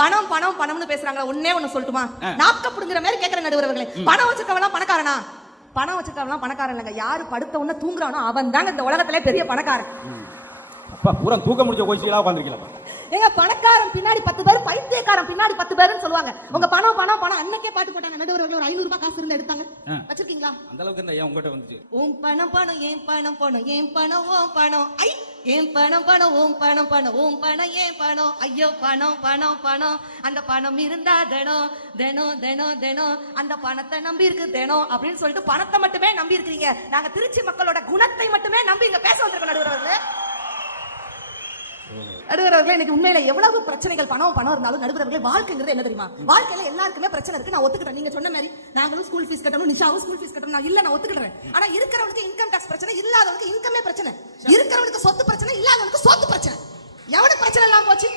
பணம் பணம் பணம்னு பேசுறாங்க. ஒண்ணே ஒண்ணு சொல்லட்டுமா? நாக்கப்படுங்கிற மாதிரி கேக்குற நடுவர்களே, பணம் வச்சுக்கவெல்லாம் பணக்காரனா? பணம் வச்சுக்கவெல்லாம் பணக்காரன் இல்லைங்க. யாரு படுத்த உடனே தூங்குறானோ அவன் தாங்க இந்த உலகத்திலே பெரிய பணக்காரன். அப்பா பூரா தூக்க முடிச்ச கோயிலா உட்காந்துருக்கீங்களா? எங்க பணக்காரன் பின்னாடி 10 பேர், பைத்தியக்காரன் பின்னாடி 10 பேர்னு சொல்லுவாங்க. உங்க பணம் பணம் பணம் அன்னைக்கே பாட்டு போட்டாங்க. நடுவர்கள் ஒரு 500 ரூபாய் காசு இருந்து எடுத்தாங்க. வச்சிருக்கீங்களா? அந்த அளவுக்கு இருந்தா ஏன் உங்ககிட்ட வந்துச்சு? உன் பணம் பணம் ஏன் பணம் பணம் ஏன் பணம் ஓன் பணம் ஐ ஏன் பணம் பணம் ஓன் பணம் பணம் ஓன் பணம் ஏன் பணம் ஐயோ பணம் பணம் பணம் அந்த பணம் இருந்தா தினம் தினம் தினம் தினம் அந்த பணத்தை நம்பி இருக்கு தினம் அப்படின்னு சொல்லிட்டு பணத்தை மட்டுமே நம்பி இருக்கீங்க. நாங்க திருச்சி மக்களோட குணத்தை மட்டுமே நம்பி இங்க பேச வந்திருக்கோம். நடுவர்களே இன்னைக்கு உண்மையில எவ்வளவு பிரச்சனைகள் பணம் பணம் இருந்தாலும் நடுவர்களே வாழ்க்கைங்கிறது என்ன தெரியுமா? வாழ்க்கையில எல்லாருக்குமே பிரச்சனை இருக்கு. நான் ஒத்துக்கிட்டேன். நீங்க சொன்ன மாதிரி நாங்களும் ஸ்கூல் ஃபீஸ் கட்டணும், நிஷாவும் ஸ்கூல் ஃபீஸ் கட்டணும். நான் இல்ல, நான் ஒத்துக்கிட்டேன். ஆனா இருக்கிறவனுக்கு இன்கம் டாக்ஸ் பிரச்சனை, இல்லாதவனுக்கு இன்கமே பிரச்சனை. இருக்கிறவனுக்கு சொத்து பிரச்சனை, இல்லாதவனுக்கு சொத்து பிரச்சனை. எவனுக்கு பிரச்சனை இல்லாம போச்சு?